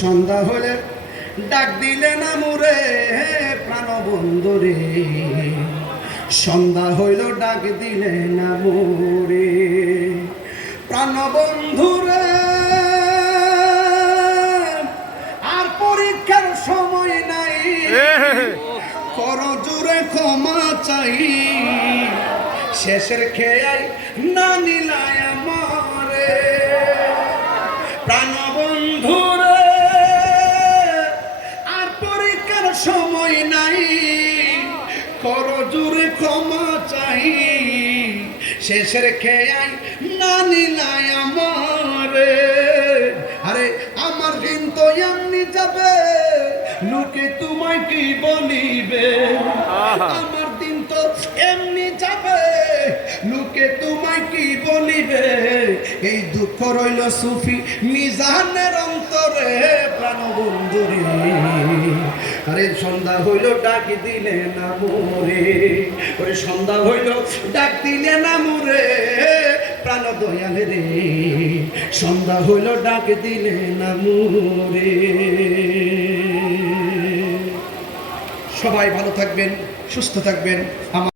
সন্ধ্যা হলে ডাক দিলে না মুরে প্রাণ বন্ধুরে সন্ধ্যা হইল ডাক দিলে না মুরে প্রাণ বন্ধুরে আর পরীক্ষার সময় নাই। কর জুড়ে ক্ষমা চাই। শেষের খেয়াই না নিলায় আমারে। প্রাণ সময় নাই? করজুর ক্ষমা চাই। শেষের খেয়াই না নাই আমার। আরে আমার দিন তো এমনি যাবে। লোকে তোমায় কি বলিবে? আমার লোকে তোমায় কি বলিবে? এই দুঃখ রইল সুফি মিজানের অন্তরে প্রাণ বন্ধুরে আরে সন্ধ্যা হইল, ডাক দিলে না মোরে। ওরে সন্ধ্যা হইল, ডাক দিলে না মোরে প্রাণ দয়ালে রে। সন্ধ্যা হইল, ডাক দিলে না মোরে। সবাই ভালো থাকবেন, সুস্থ থাকবেন। আমার